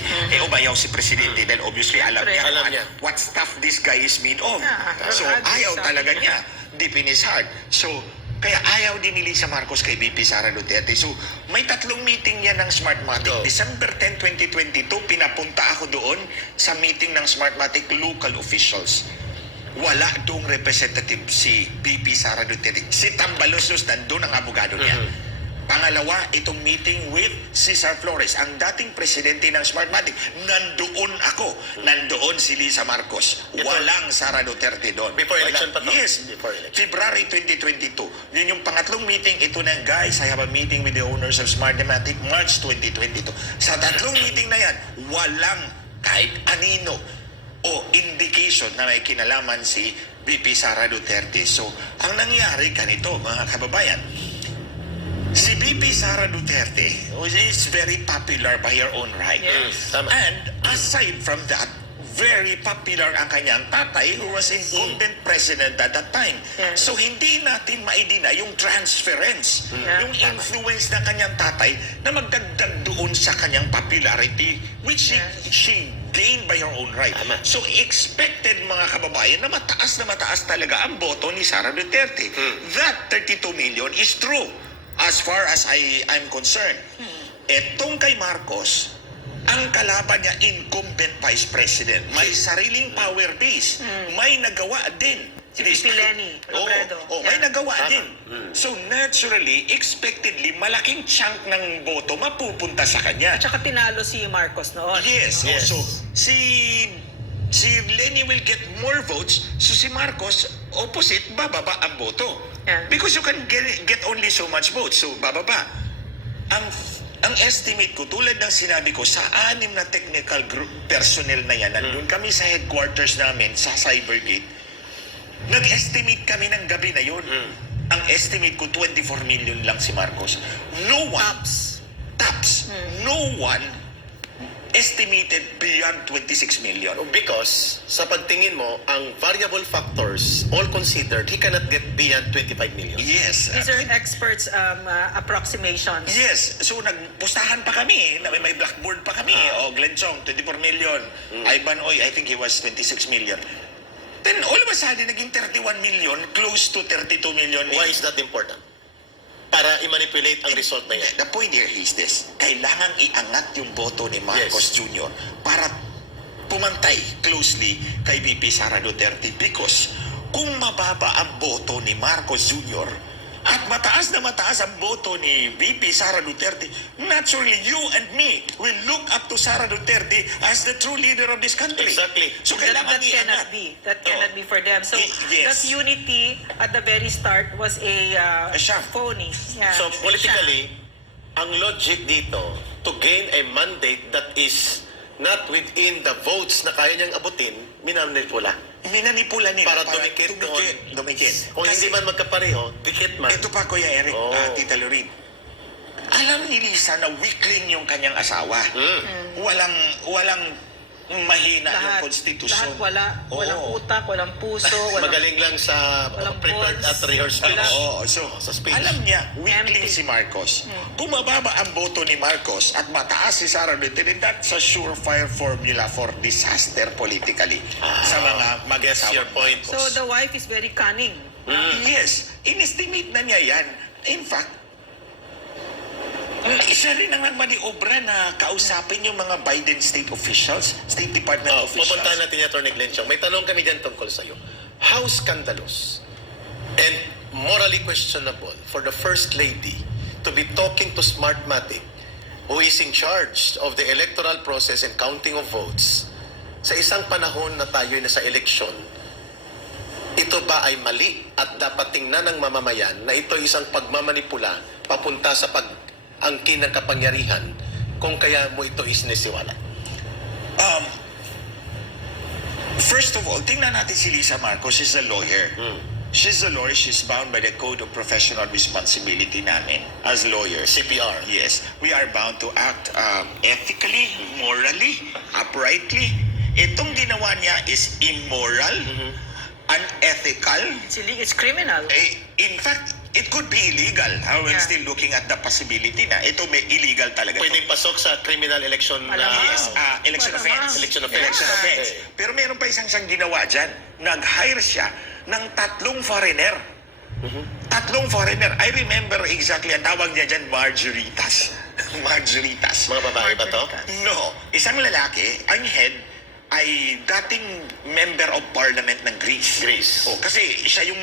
Presidente. Umayaw si Presidente dahil obviously alam niya what stuff this guy is made of. So ayaw talaga niya. Deep in his heart. So kaya ayaw din ni Lisa Marcos kay VP Sara Duterte. So may 3 meeting yan ng Smartmatic. December 10, 2022, pinapunta ako doon sa meeting ng Smartmatic local officials. Wala doong representative si VP Sara Duterte. Si Tambalusos nandun ang abogado niya. Pangalawa, itong meeting with Cesar Flores, ang dating presidente ng Smartmatic. Nandoon ako. Nandoon si Lisa Marcos. Walang Sara Duterte doon. Before election pa to? Yes. Before election. February 2022. Yun yung pangatlong meeting. Ito na, guys, I have a meeting with the owners of Smartmatic March 2022. Sa 3 meeting na yan, walang kahit anino o indication na may kinalaman si VP Sara Duterte. So, ang nangyari ganito, mga kababayan, si VP Sara Duterte is very popular by her own right. And aside from that, very popular ang kanyang tatay who was incumbent president at that time. So hindi natin maidina yung transference, yung influence ng kanyang tatay na magdagdag doon sa kanyang popularity which she gained by her own right. So expected, mga kababayan, na mataas talaga ang boto ni Sara Duterte. That 32 million is true. As far as I'm concerned, etong kay Marcos, ang kalaban niya incumbent vice president. May sariling power base. May nagawa din. Si Lenny Robredo. May nagawa din. So naturally, expectedly, malaking chunk ng boto mapupunta sa kanya. At saka tinalo si Marcos noon. Yes. So si Lenny will get more votes. So si Marcos, opposite, bababa ang boto. Because you can get only so much votes. So bababa. Ang estimate ko, tulad ng sinabi ko, sa 6 na technical group personnel na yan, nandun kami sa headquarters namin, sa Cybergate, nag-estimate kami ng gabi na yun. Ang estimate ko, 24 million lang si Marcos. No one, tops, no one estimated beyond 26 million. Because sa pagtingin mo, ang variable factors, all considered, he cannot get beyond 25 million. Yes. These are experts' approximations. Yes. So nagpustahan pa kami, may blackboard pa kami. Glenn Chong, 24 million. Ivan Oy, I think he was 26 million. Then all of a sudden, naging 31 million, close to 32 million. Why is that important? Para i-manipulate ang result na yan. The point here is this. Kailangan iangat yung boto ni Marcos Jr. para pumantay closely kay VP Sara Duterte. Because kung mababa ang boto ni Marcos Jr. at mataas ang boto ni VP Sara Duterte, naturally you and me will look up to Sara Duterte as the true leader of this country. Exactly. So that kailangan cannot be. That cannot be for them. So that unity at the very start was a phony. So politically, ang logic dito, to gain a mandate that is not within the votes na kaya niyang abutin, minanipula. Minanipula nila para dumikit doon. Kung hindi man magkapareho, dikit man. Ito pa, Kuya Eric, Tita Lorin. Alam ni Lisa na weakling yung kanyang asawa. Walang mahina yung konstitusyon. Lahat walang utak, walang puso. Magaling lang sa prepared at rehearsed speech. So alam niya, weakling si Marcos. Kung mababa ang boto ni Marcos at mataas si Sara Duterte, that's a surefire formula for disaster politically sa mga mag-asawa. Your point. So the wife is very cunning. Yes. In-estimate na niya yan. In fact, isa rin ang nagmaniobra na kausapin yung mga Biden state officials, State Department officials. Pupuntahan natin yung Atty. Glenn Chong. May tanong kami dyan tungkol sa'yo. How scandalous and morally questionable for the First Lady to be talking to Smartmatic, who is in charge of the electoral process and counting of votes, sa isang panahon na tayo na sa eleksyon, ito ba ay mali at dapat tingnan ng mamamayan na ito isang pagmamanipula papunta sa pag-angkin ng kapangyarihan kung kaya mo ito isinisiwala? First of all, tingnan natin si Lisa Marcos. She's a lawyer. She's a lawyer. She's bound by the Code of Professional Responsibility namin as lawyers. CPR. Yes. We are bound to act ethically, morally, uprightly. Itong ginawa niya is immoral, unethical. It's criminal. In fact, it could be illegal. We're Yeah. still looking at the possibility na ito may illegal talaga. Pwedeng pasok sa criminal election Malamang. Yes, election Malamang. offense. Election offense. Election Yeah. offense. Pero meron pa isang siyang ginawa dyan. Nag-hire siya ng 3 foreigner. 3 foreigner. I remember exactly, ang tawag niya dyan, Margaritas. Margaritas. Mga babae ba to? No. Isang lalaki, ang head, ay dating member of parliament ng Greece. Greece. Oh, kasi siya yung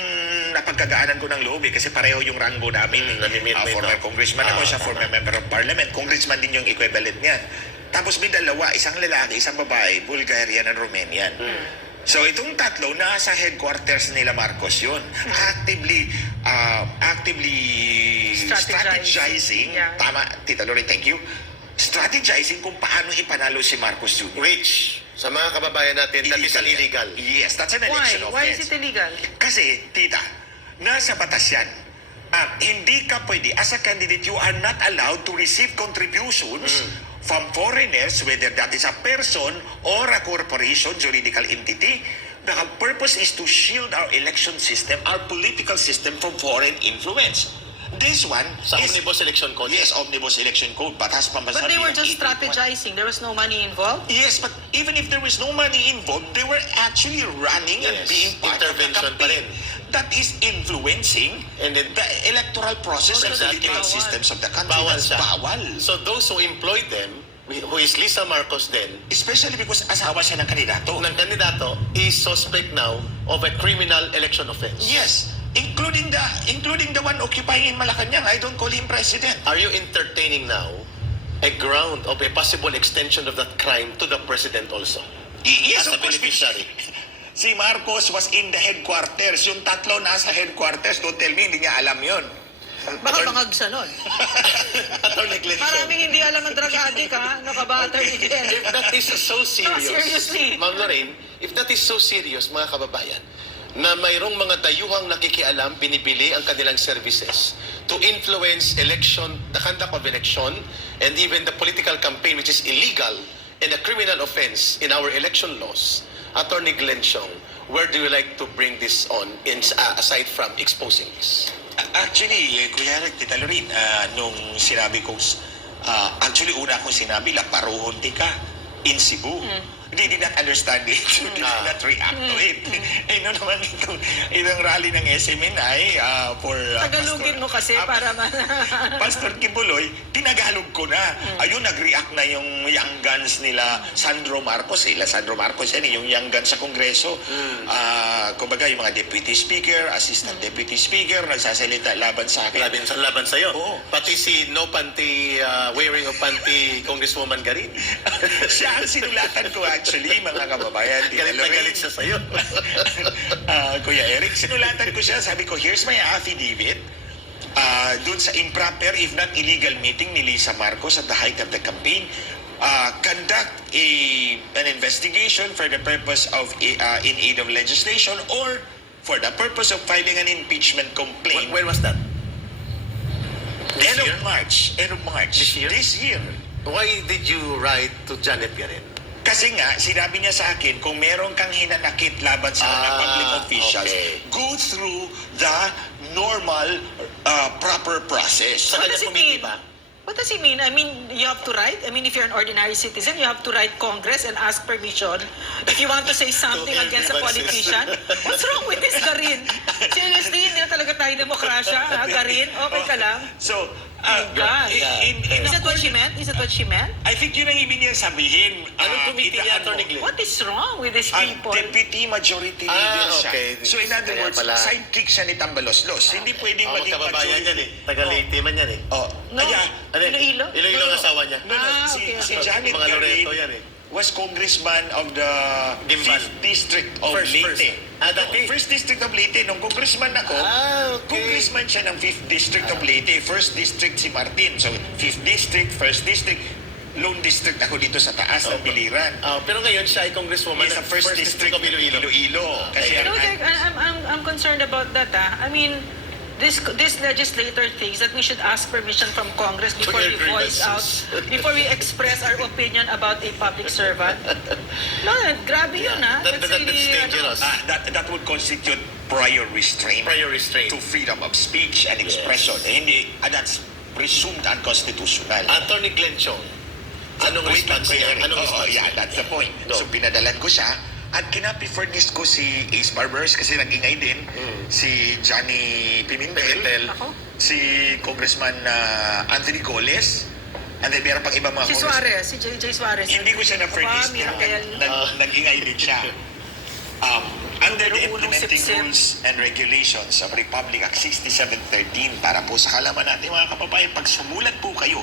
napagkagaanan ko ng loob kasi pareho yung rango namin. namimit mo Former ito. congressman ako, siya former member of parliament. Congressman din yung equivalent niyan. Tapos may dalawa, isang lalaki, isang babae, Bulgarian and Romanian. So itong tatlo, nasa headquarters nila Marcos yun. Actively strategizing. Yeah. Tama, Tita Lori, thank you. Strategizing kung paano ipanalo si Marcos Jr. Which, sa mga kababayan natin, that is an illegal. Yes, that's an Why? election Why offense. is it illegal? Kasi, tita, nasa batas yan. Hindi ka pwede, as a candidate, you are not allowed to receive contributions from foreigners, whether that is a person or a corporation, juridical entity. The purpose is to shield our election system, our political system from foreign influence. This one Sa is... Omnibus Election Code. Yes, Omnibus Election Code, Batas Pambansa But they were Bilang just 81. strategizing. There was no money involved. Yes, but even if there was no money involved, they were actually running and Yes, being part of the intervention pa campaign. rin. That is influencing And then, the electoral process and Exactly. political Bawal. systems of the country. bawal That's siya. bawal. So those who employed them, who is Lisa Marcos then, Especially because asawa siya ng kandidato. ng kandidato, is suspect now of a criminal election offense. Yes, including the one occupying in Malacanang. I don't call him president. Are you entertaining now a ground of a possible extension of that crime to the president also? Yes, As a of course. beneficiary. Si Marcos was in the headquarters. Yung tatlo nasa headquarters. Don't tell me, hindi niya alam yun. Baka bangag siya nun. Attorney Glenn Song. Maraming hindi alam ang drug addict, ha? Ano ka ba, Attorney Glenn? If that is so serious, seriously. Ma'am Lorraine, if that is so serious, mga kababayan, na mayroong mga dayuhang nakikialam, binibili ang kanilang services to influence election, the conduct of election, and even the political campaign, which is illegal and a criminal offense in our election laws, Attorney Glenn Song, where do you like to bring this on, aside from exposing this? Actually, Kuya Eric, Tita Lorraine, nung sinabi ko, actually una kong sinabi, Laparuhonti ka in Cebu. They did not understand it. They did not react to it. Eh, no naman itong rally ng SMNI for... Tagalogin mo kasi para Pastor Kibuloy, tinagalog ko na. Ayun, nag-react na yung young guns nila Sandro Marcos. Sandro Marcos yan, yung young guns sa Kongreso. Kumbaga, yung mga deputy speaker, assistant deputy speaker, nagsasalita laban sa akin. Laban sa'yo. Oo. Pati si no panty, wearing of panty, Congresswoman Garin. Siya ang sinulatan ko actually, mga kababayan. Galit na galit siya sa'yo. Kuya Eric, sinulatan ko siya. Sabi ko, here's my affidavit. Doon sa improper, if not illegal meeting ni Lisa Marcos at the height of the campaign, conduct an investigation for the purpose of in aid of legislation or for the purpose of filing an impeachment complaint. When was that? This End year? of March. This year? This year. Why did you write to Janet Garin? Kasi nga, sinabi niya sa akin, kung meron kang hinanakit laban sa mga public officials, okay. go through the normal, proper process. Sa What kanya does it committee mean? ba? What does it mean? I mean, you have to write? I mean, if you're an ordinary citizen, you have to write Congress and ask permission. If you want to say something To against a grievances. politician, what's wrong with this, Garin? Seriously, hindi na talaga tayo demokrasya, ha, Garin? Okay ka lang? So, God. in Is that what she meant? Is that what she meant? I think yun ang ibig niya sabihin. Anong committee niya, itahan mo. Attorney Glenn? What is wrong with these Ang people? deputy majority leader siya. okay. So in other Kaya words, pala. sidekick siya ni Tambaloslos. Hindi pwedeng maging Magkababayan yan eh. Taga-Leyte man yan eh. Oh, No. kaya, Ano yan? Iloilo? Iloilo ang asawa niya. No, okay. si Janet Mga Loreto Garin yan eh. was congressman of the Dimban. 5th District of First. Leyte. Dati. First District of Leyte. Nung congressman ako, Okay. congressman siya ng 5th District of Leyte. First District si Martin. So, 5th District, 1st District, Lone District ako dito sa taas ng Biliran. Pero ngayon siya ay congresswoman Yes, sa ng First District of Iloilo. Kasi You know, I'm concerned about that. I mean, this legislator thinks that we should ask permission from Congress before For we your voice out, grievances. before we express our opinion about a public servant. No, grabe yun, ha? That's really, dangerous. that would constitute prior restraint Prior restraint. to freedom of speech and expression. Yes. Eh, hindi, that's presumed unconstitutional. Attorney Glenn Chong, anong Wait lang, response Kuya niya? Eric. Anong Oo, response yeah, niya? that's the point. Go. So, pinadalan ko siya. At kinapreferred ko si Ace Barbers kasi nag-ingay din. Si Johnny Pimentel. Pimentel. Ako? Si Congressman Anthony Goles. And then meron pang iba mga Si Suarez, si J. Suarez. Hindi ko siya na-furnish, pero nag-ingay din siya. Under the Pero unang implementing sip-sip. rules and regulations of Republic Act 6713, para po sa kalaman natin mga kababayan, pag sumulat po kayo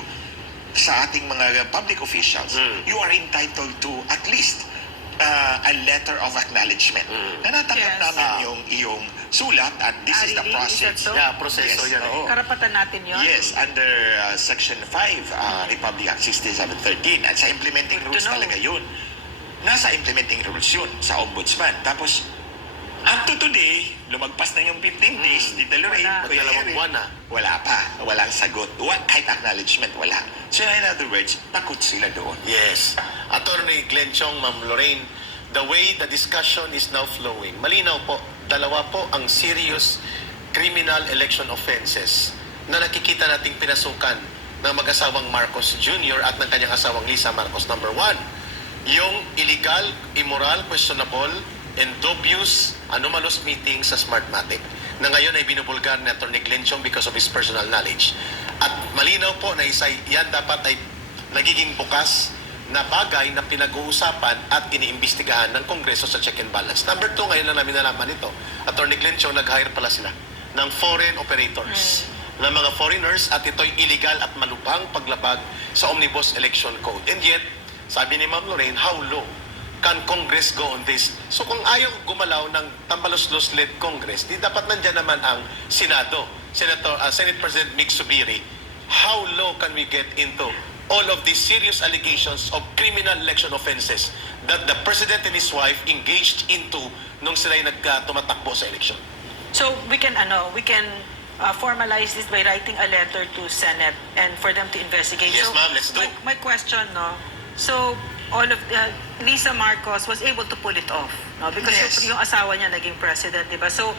sa ating mga public officials, you are entitled to at least a letter of acknowledgement. Na natanggap Yes. namin yung iyong sulat at this is the Really? Is process. that so? Yeah, proseso Yes, yan. oo. Karapatan natin yun? Yes, under Section 5, Republic Act 6713. At sa implementing Good to rules know. talaga yun. Nasa implementing rules yun sa ombudsman. Tapos, up to today, lumagpas na yung 15 days. Tita Lorraine, Wala. Kuya Dalawang Eric, buwan na. wala pa. Walang sagot. Kahit acknowledgement, wala. So, in other words, takot sila doon. Yes. Attorney Glenn Chong, Ma'am Lorraine, the way the discussion is now flowing, malinaw po, dalawa po ang serious criminal election offenses na nakikita nating pinasukan ng mag-asawang Marcos Jr. at ng kanyang asawang Lisa Marcos. Number 1, yung illegal, immoral, questionable, and dubious anomalous meeting sa Smartmatic na ngayon ay binubulgar ni Atty. Glenn Chong because of his personal knowledge. At malinaw po na yan dapat ay nagiging bukas na bagay na pinag-uusapan at iniimbestigahan ng Kongreso sa check and balance. Number 2, ngayon lang namin nalaman ito. Atty. Glenn Chong, nag-hire pala sila ng foreign operators, ng mga foreigners, at ito'y illegal at malubhang paglabag sa Omnibus Election Code. And yet, sabi ni Ma'am Lorraine, how low can Congress go on this? So kung ayaw gumalaw ng tambalos-los-led Congress, di dapat nandyan naman ang Senado, Senate President Mick Subiri. How low can we get into all of these serious allegations of criminal election offenses that the President and his wife engaged into nung sila'y tumatakbo sa election? So we can formalize this by writing a letter to Senate and for them to investigate. Yes, so, ma'am, let's do. My question, no? So all of Lisa Marcos was able to pull it off, no? Because Yes. yung asawa niya naging president, di ba? So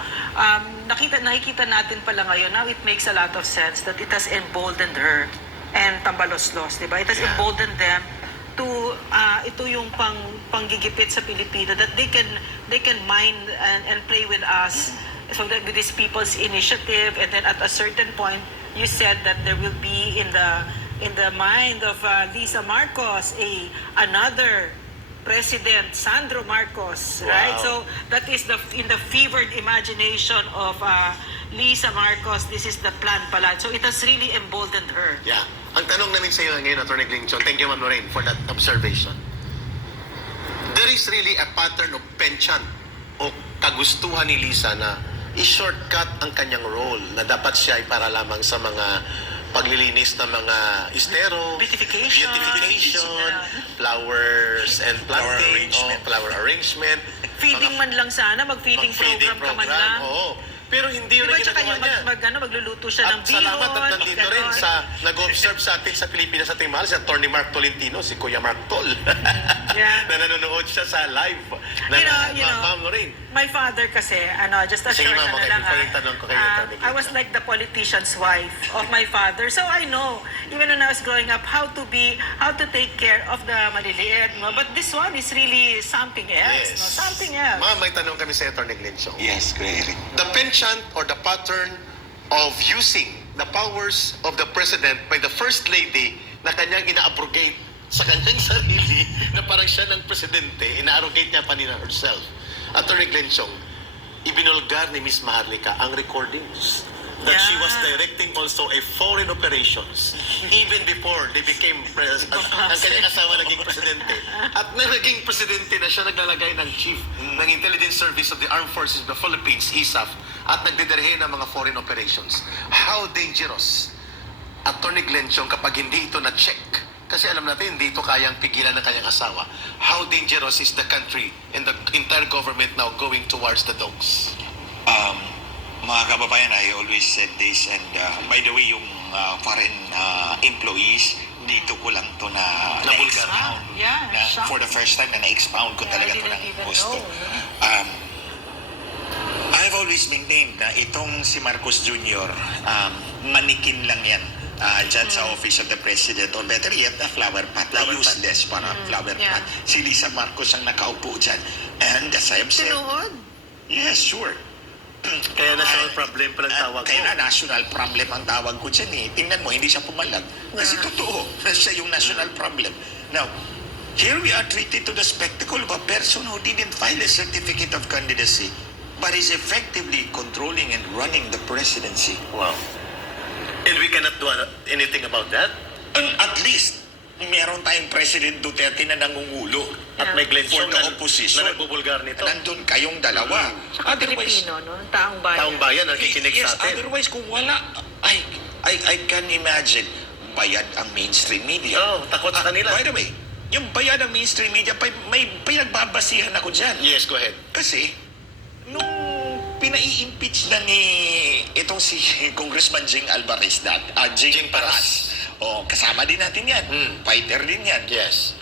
nakikita natin pala ngayon, now it makes a lot of sense that it has emboldened her and tambalos-los, di ba? It has emboldened them to ito yung panggigipit sa Pilipino, that they can mine and play with us, so that with this people's initiative. And then at a certain point you said that there will be in the mind of Lisa Marcos another President Sandro Marcos, right? Wow. So that is in the fevered imagination of Lisa Marcos. This is the plan pala. So it has really emboldened her. Yeah. Ang tanong namin sa iyo ngayon, Atty. Glenn Chong, thank you, Ma'am Lorraine, for that observation. There is really a pattern of penchant o kagustuhan ni Lisa na i-shortcut ang kanyang role na dapat siya ay para lamang sa mga paglilinis ng mga estero, Beautification. flowers and planting, Flower flower arrangement. arrangement. Feeding man lang sana, mag-feeding program ka man lang. Oo. Pero hindi yun Diba, ang tsaka ginagawa yung niya. magluluto siya ng At bihon. salamat at nandito rin ganon. sa nag-observe sa atin sa Pilipinas sa ating mahal, si Atty. Mark Tolentino, si Kuya Mark Tol. Yeah. na nanonood siya sa live ng You know, Ma'am Lorraine. My father kasi, just a Sige, short ma'am, okay, lang. before yung tanong ko kayo, Atty. I was like the politician's wife of my father. So I know, even when I was growing up, how to take care of the maliliit. No? But this one is really something else. Yes. No? Something else. Ma'am, may tanong kami sa Atty. Glenn Chong. Yes, Kuya Eric. The penchant or the pattern of using the powers of the President by the First Lady na kanyang ina-abrogate sa kanyang sarili na parang siya ng presidente, ina-arrogate niya pa nila herself. Atty. Glenn Chong, ibinulgar ni Miss Maharlika ang recordings that she was directing also a foreign operations even before they became ang kanyang asawa naging presidente. At na naging presidente na siya naglalagay ng chief ng Intelligence Service of the Armed Forces of the Philippines, ISAF, at nagdidirhe ng mga foreign operations. How dangerous, Atty. Glenn Chong, kapag hindi ito na-check? Kasi alam natin, hindi ito kayang pigilan ng kanyang asawa. How dangerous is the country and the entire government now going towards the dogs? Mga kababayan, I always said this, and by the way, yung foreign employees, dito ko lang to na-expound. Yeah, shocked. For the first time na na-expound ko Yeah, talaga I to didn't ng even gusto. know. I've always maintained na itong si Marcos Jr., manikin lang yan dyan sa office of the president, or better yet, a flower pot, useless para flower Yeah. pot. Si Lisa Marcos ang nakaupo dyan. And as I have said, Sinuod. yes, sure. Kaya national problem pa lang tawag Kaya mo. na national problem ang tawag ko dyan eh. Tingnan mo, hindi siya pumalag. Kasi totoo, na siya yung national problem. Now, here we are treated to the spectacle of a person who didn't file a certificate of candidacy but is effectively controlling and running the presidency. Wow. And we cannot do anything about that? And at least, meron tayong President Duterte na nangungulo. At may Glenn For Chong the opposition. na nagbubulgar nito. Nandun kayong dalawa. Tsaka Pilipino, no? Taong bayan. Taong bayan ang kikinig Yes, sa atin. otherwise kung wala, I can imagine, bayad ang mainstream media. Oh, takot sa kanila. By the way, yung bayad ang mainstream media, may pinagbabasihan ako dyan. Yes, go ahead. Kasi, nung pinai-impeach na ni itong si Congressman Jing Alvarez, Jing Paras, kasama din natin yan. Fighter din yan. Yes.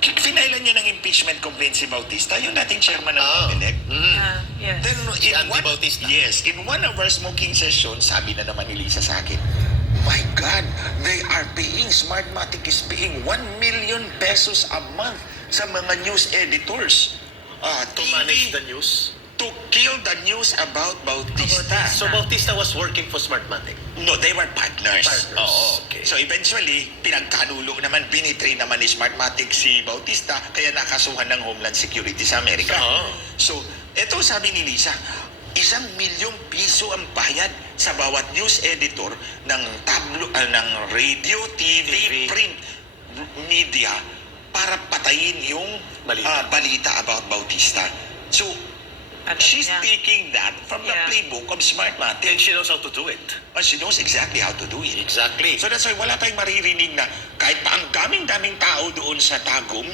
Finailan niya ng impeachment complaint si Bautista, yung dating chairman ng COMELEC. Yes. Then, Si Andy Bautista. Yes, in one of our smoking sessions, sabi na naman ni Lisa sa akin, my God, they are paying, Smartmatic is paying 1 million pesos a month sa mga news editors. To manage the news. To kill the news about Bautista. So Bautista was working for Smartmatic. No, they were partners. Partners, Oo. okay. So eventually, pinagkanulong naman, binitray naman ni Smartmatic si Bautista, kaya nakasuhan ng Homeland Security sa Amerika. Oo. So, eto sabi ni Lisa, 1 milyong piso ang bayad sa bawat news editor ng ng radio, TV, print media para patayin yung balita about Bautista. So, Alam she's niya. taking that from the Yeah. playbook of Smartmatic. And she knows how to do it. She knows exactly how to do it. Exactly. So that's why wala tayong maririnig na kahit pa ang daming-daming tao doon sa Tagum,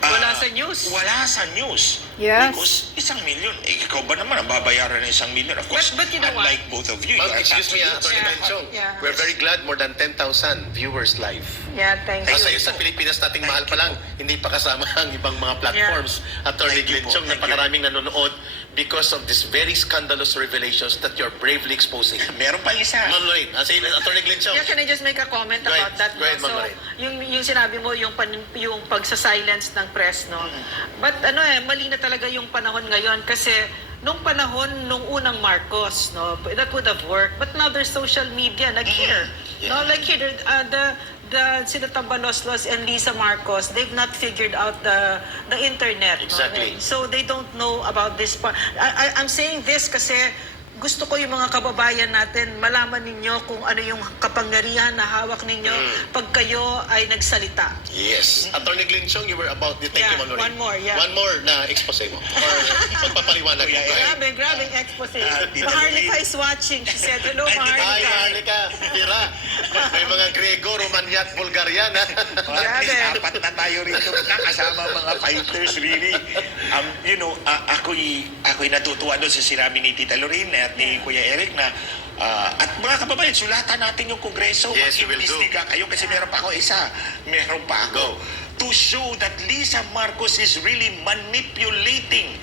Wala sa news. Wala sa news. Yes. Because 1 million, ikaw ba naman ang babayaran ng 1 million? Of course, But you know what? unlike both of you, Ma'am, you are excuse me, tax- Atty. Yeah. Menchong. Yeah. We're very glad more than 10,000 viewers live. Yeah, thank you. Kasi sa Pilipinas nating mahal pa lang, hindi pa kasama ang ibang mga platforms. Attorney Thank you po. Glenchong, Thank you. napakaraming nanonood because of these very scandalous revelations that you're bravely exposing. Meron pa isa. Ma'am Lorraine, sige, Attorney Glenchong. Yeah, can I just make a comment Go ahead. about that? Go ahead, no? Ma'am So, Lorraine. yung sinabi mo, yung pagsa-silence ng press, no? But mali na talaga yung panahon ngayon kasi nung panahon, nung unang Marcos, no, that would have worked. But now there's social media, here. No, like here, sila Tambaloslos and Lisa Marcos, they've not figured out the internet. Exactly. No? So they don't know about this part. I'm saying this kasi gusto ko yung mga kababayan natin malaman ninyo kung ano yung kapangyarihan na hawak ninyo pag kayo ay nagsalita. Yes. Attorney Glenchong, you were about the... Thank Yeah, you, Ma'am Lorraine. one more, yeah. One more na expose mo. Or magpapaliwanag mo. Go ahead. Grabing expose. Tita Maharlika Lorraine. is watching. She said, hello, Ay, Tita Ay, Maharlika. Harlika, tira. May mga Grego, Romanya at Bulgarian. At least apat na tayo rito kasama mga fighters, really. Ako'y natutuwa doon sa sinabi ni Tita Lorraine at ni Kuya Eric na at mga kababayan, sulatan natin yung Kongreso. Yes, we will do. Mag-imbestiga kayo kasi meron pa ako isa. Meron pa ako. To show that Lisa Marcos is really manipulating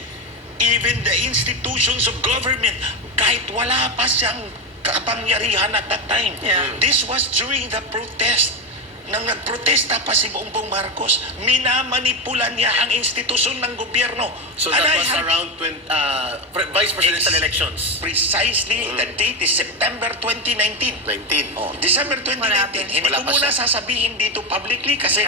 even the institutions of government kahit wala pa siyang kapangyarihan at that time. Yeah. This was during the protest. Nang nagprotesta pa si Bongbong Marcos, minamanipulan niya ang institusyon ng gobyerno. So that And I was have around vice presidential elections. precisely, the date is September 2019. 19. Oh, December 2019. Hindi Wala ko pa muna siya. sasabihin dito publicly kasi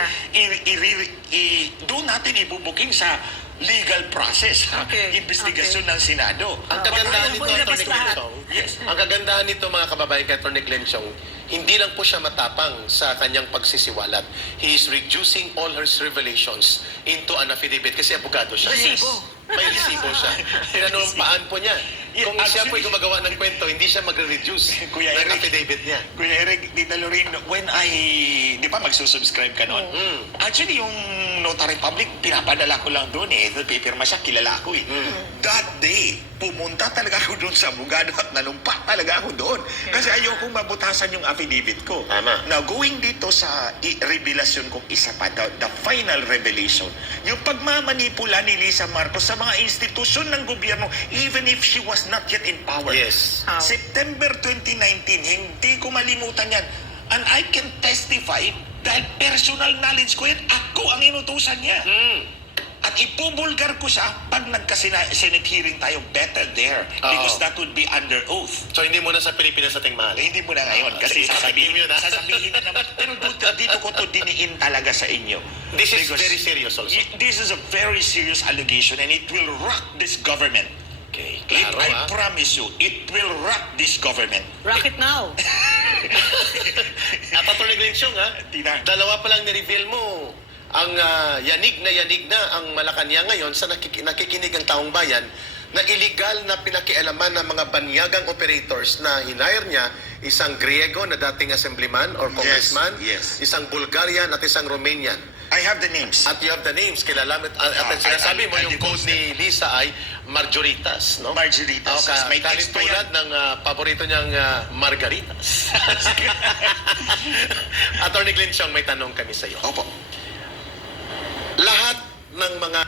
doon natin ibubuking sa legal process, Okay. investigasyon ng Senado. Ang kagandahan nito, Wala Atty. pa lahat. Glenchong, Yes. ang kagandahan nito, mga kababayan kay Atty. Glenchong, hindi lang po siya matapang sa kanyang pagsisiwalat. He is reducing all her revelations into an affidavit kasi abogado siya. Resibo. May resibo siya. Pinanumpaan po niya. Yeah, Kung siya po actually- gumagawa ng kwento, hindi siya magre-reduce Kuya ng Eric. affidavit niya. Kuya Eric, Tita Lorraine, when di ba magsusubscribe ka noon? Actually, yung Notary Public, pinapadala ko lang doon eh. Pipirma siya, kilala ako eh. That day, pumunta talaga ako doon sa abogado at nanumpa talaga ako doon. Kasi ayokong mabutasan yung affidavit ko. Tama. Now, going dito sa revelasyon kong isa pa, the final revelation, yung pagmamanipula ni Lisa Marcos sa mga institusyon ng gobyerno, even if she was not yet in power. Yes. How? September 2019, hindi ko malimutan yan. And I can testify dahil personal knowledge ko yan, ako ang inutusan niya. At ipubulgar ko siya pag nagka-Senate hearing tayo, better there. Because Oo. that would be under oath. So hindi muna sa Pilipinas ating mahal. Eh, hindi mo na ngayon kasi sige, sasabihin yun, ha? sasabihin na naman. Pero dito ko to diniin talaga sa inyo. This is Because very serious also. This is a very serious allegation and it will rock this government. Okay, klaro I ah. promise you, it will rock this government. Rock it now. At Atty. Glensyong ha, Tina. dalawa pa lang ni-reveal mo ang yanig na ang Malacanang ngayon sa nakikinig ang taong bayan na illegal na pinakialaman ng mga banyagang operators na hinire niya isang Griego na dating assemblyman or congressman, yes. isang Bulgarian at isang Romanian. I have the names. At you have the names, kilala mo, at sinasabi mo yung code ni Lisa ay Marjoritas, no? Margaritas. Okay, May kanin text pa yan. tulad ng paborito niyang Margaritas. Atty. Glensyong, may tanong kami sa iyo. Opo. Lahat ng mga